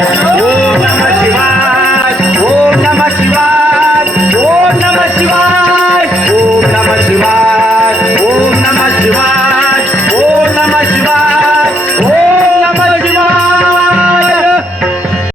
Bye.